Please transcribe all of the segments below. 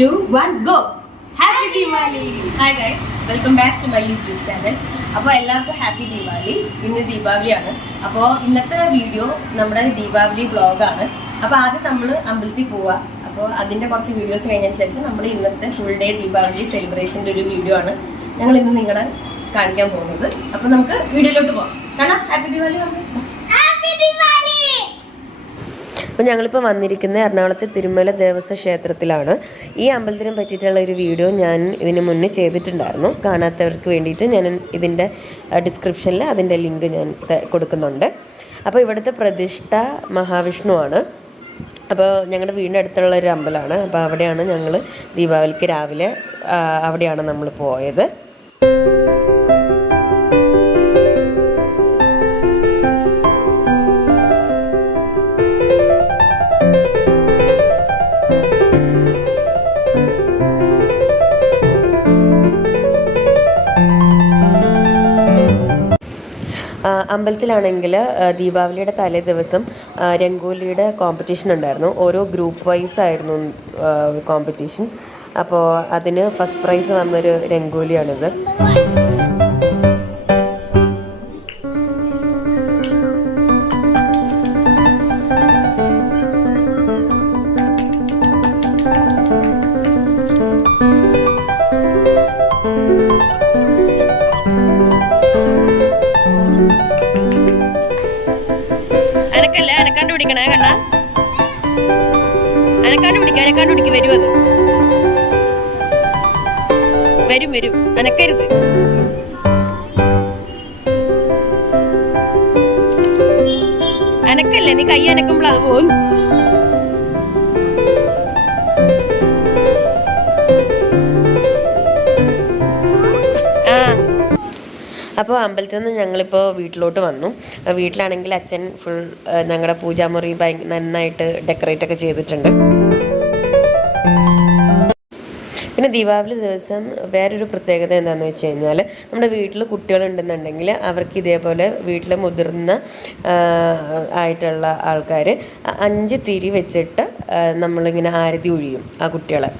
2, 1, go! Happy Diwali! Hi guys, welcome back to my YouTube channel. അപ്പോൾ എല്ലാവർക്കും happy Deepavali. ഇന്ന് ദീപാവലിയാണ്. അപ്പോൾ ഇന്നത്തെ വീഡിയോ നമ്മുടെ ദീപാവലി വ്ളോഗാണ്. അപ്പോൾ ആദ്യം നമ്മൾ അമ്പലത്തിൽ പോവുക. അപ്പോൾ അതിൻ്റെ കുറച്ച് വീഡിയോസ് കഴിഞ്ഞതിന് ശേഷം നമ്മൾ ഇന്നത്തെ ഫുൾ ഡേ ദീപാവലി സെലിബ്രേഷൻ്റെ ഒരു വീഡിയോ ആണ് ഞങ്ങൾ ഇന്ന് നിങ്ങളെ കാണിക്കാൻ പോകുന്നത്. അപ്പോൾ നമുക്ക് വീഡിയോയിലോട്ട് പോകാം. കാണാം. ഹാപ്പി ദീപാവലി. അപ്പോൾ ഞങ്ങളിപ്പോൾ വന്നിരിക്കുന്ന എറണാകുളത്തെ തിരുമല ദേവസ്വം ക്ഷേത്രത്തിലാണ്. ഈ അമ്പലത്തിനെ പറ്റിയിട്ടുള്ള ഒരു വീഡിയോ ഞാൻ ഇതിന് മുന്നേ ചെയ്തിട്ടുണ്ടായിരുന്നു. കാണാത്തവർക്ക് വേണ്ടിയിട്ട് ഞാൻ ഇതിൻ്റെ ഡിസ്ക്രിപ്ഷനിൽ അതിൻ്റെ ലിങ്ക് ഞാൻ കൊടുക്കുന്നുണ്ട്. അപ്പോൾ ഇവിടുത്തെ പ്രതിഷ്ഠ മഹാവിഷ്ണുവാണ്. അപ്പോൾ ഞങ്ങളുടെ വീടിൻ്റെ അടുത്തുള്ള ഒരു അമ്പലമാണ്. അപ്പോൾ അവിടെയാണ് ഞങ്ങൾ ദീപാവലിക്ക് രാവിലെ അവിടെയാണ് നമ്മൾ പോയത്. അമ്പലത്തിലാണെങ്കിൽ ദീപാവലിയുടെ തലേ ദിവസം രംഗോലിയുടെ കോമ്പറ്റീഷൻ ഉണ്ടായിരുന്നു. ഓരോ ഗ്രൂപ്പ് വൈസ് ആയിരുന്നു കോമ്പറ്റീഷൻ. അപ്പോൾ അതിന് ഫസ്റ്റ് പ്രൈസ് വന്നൊരു രംഗോലിയാണിത്. അനക്കാണ്ട് പിടിക്കണേ കണ്ണ, അനക്കാണ്ട് പിടിക്കും. വരും അത് വരും അനക്കരുത്. അനക്കല്ലേ, നീ കൈ അനക്കുമ്പോൾ അത് പോകും. അപ്പോൾ അമ്പലത്തിൽ നിന്ന് ഞങ്ങളിപ്പോൾ വീട്ടിലോട്ട് വന്നു. വീട്ടിലാണെങ്കിൽ അച്ഛൻ ഫുൾ ഞങ്ങളുടെ പൂജാമുറി നന്നായിട്ട് ഡെക്കറേറ്റ് ഒക്കെ ചെയ്തിട്ടുണ്ട്. പിന്നെ ദീപാവലി ദിവസം വേറൊരു പ്രത്യേകത എന്താണെന്ന് വെച്ച് കഴിഞ്ഞാൽ, നമ്മുടെ വീട്ടിൽ കുട്ടികളുണ്ടെന്നുണ്ടെങ്കിൽ അവർക്ക് ഇതേപോലെ വീട്ടിൽ മുതിർന്ന ആയിട്ടുള്ള ആൾക്കാർ 5 തിരി വെച്ചിട്ട് നമ്മളിങ്ങനെ ആരതി ഒഴിയും ആ കുട്ടികളെ.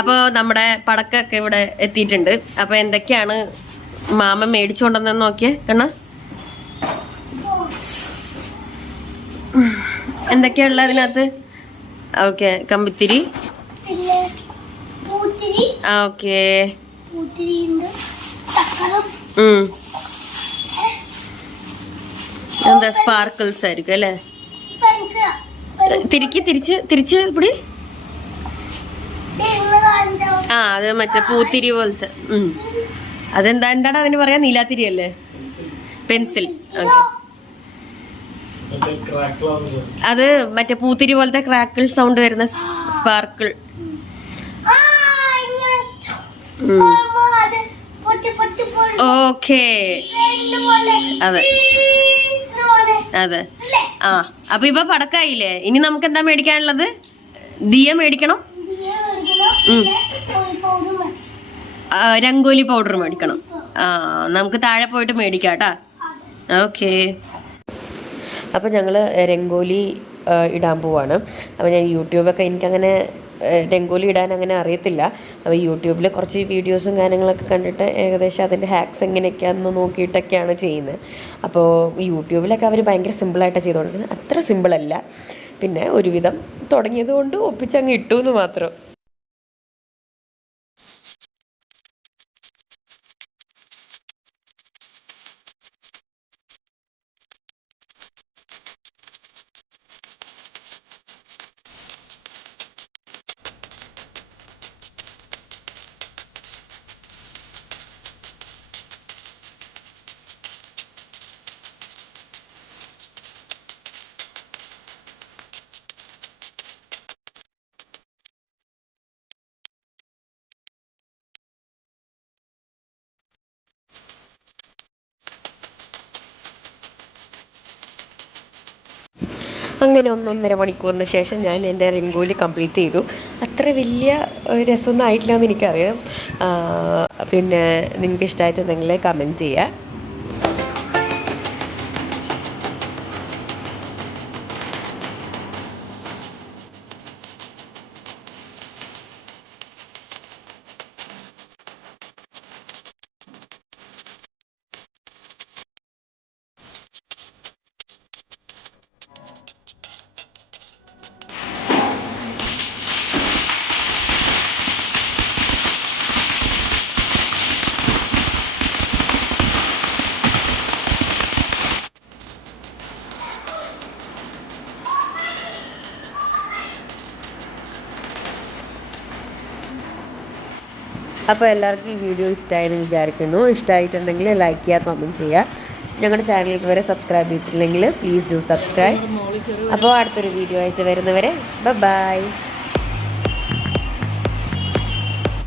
അപ്പോൾ നമ്മുടെ പടക്കമൊക്കെ ഇവിടെ എത്തിയിട്ടുണ്ട്. അപ്പോൾ എന്തൊക്കെയാണ് മാമ മേടിച്ചുകൊണ്ടെന്ന് നോക്കിയേ കണ്ണ, എന്തൊക്കെയുള്ള അതിനകത്ത്? ഓക്കെ, കമ്പിത്തിരി, ഓക്കെ, എന്താ സ്പാർക്കിൾസ് ആയിരിക്കും അല്ലേ? തിരിച്ച് പിടി. അത് മറ്റേ പൂത്തിരി പോലത്തെ. എന്താണ് അതിന് പറയാ? നീലാത്തിരി അല്ലേ? പെൻസിൽ. അത് മറ്റേ പൂത്തിരി പോലത്തെ ക്രാക്കിൾ സൗണ്ട് വരുന്ന സ്പാർക്കിൾ. ഓക്കേ, അതെ അതെ. അപ്പൊ ഇപ്പൊ പടക്കായില്ലേ? ഇനി നമുക്ക് എന്താ മേടിക്കാനുള്ളത്? ദിയ മേടിക്കണം, രംഗോലി പൗഡർ മേടിക്കണം. നമുക്ക് താഴെ പോയിട്ട് മേടിക്കാം കേട്ടാ. ഓക്കെ. അപ്പോൾ ഞങ്ങൾ രംഗോലി ഇടാൻ പോവാണ്. അപ്പോൾ ഞാൻ യൂട്യൂബൊക്കെ എനിക്കങ്ങനെ രംഗോലി ഇടാൻ അങ്ങനെ അറിയത്തില്ല. അപ്പോൾ യൂട്യൂബിൽ കുറച്ച് വീഡിയോസും കാര്യങ്ങളൊക്കെ കണ്ടിട്ട് ഏകദേശം അതിൻ്റെ ഹാക്സ് എങ്ങനെയൊക്കെയാണെന്ന് നോക്കിയിട്ടൊക്കെയാണ് ചെയ്യുന്നത്. അപ്പോൾ യൂട്യൂബിലൊക്കെ അവർ ഭയങ്കര സിമ്പിളായിട്ടാണ് ചെയ്തുകൊണ്ടിരുന്നത്. അത്ര സിമ്പിളല്ല. പിന്നെ ഒരുവിധം തുടങ്ങിയത് കൊണ്ട് ഒപ്പിച്ചങ്ങ് ഇട്ടു എന്ന് മാത്രം. അങ്ങനെ 1.5 മണിക്കൂറിന് ശേഷം ഞാൻ എൻ്റെ രംഗോലി കംപ്ലീറ്റ് ചെയ്തു. അത്ര വലിയ രസമൊന്നും ആയിട്ടില്ല എന്ന് എനിക്കറിയാം. പിന്നെ നിങ്ങൾക്ക് ഇഷ്ടമായിട്ടുണ്ടെങ്കിൽ കമൻറ്റ് ചെയ്യുക. അപ്പോൾ എല്ലാവർക്കും ഈ വീഡിയോ ഇഷ്ടമായെന്ന് വിചാരിക്കുന്നു. ഇഷ്ടമായിട്ടുണ്ടെങ്കിൽ ലൈക്ക് ചെയ്യുക, കമൻറ്റ് ചെയ്യുക. ഞങ്ങളുടെ ചാനൽ ഇതുവരെ സബ്സ്ക്രൈബ് ചെയ്തിട്ടില്ലെങ്കിൽ പ്ലീസ് ഡു സബ്സ്ക്രൈബ്. അപ്പോൾ അടുത്തൊരു വീഡിയോ ആയിട്ട് വരുന്നവരെ ബൈ.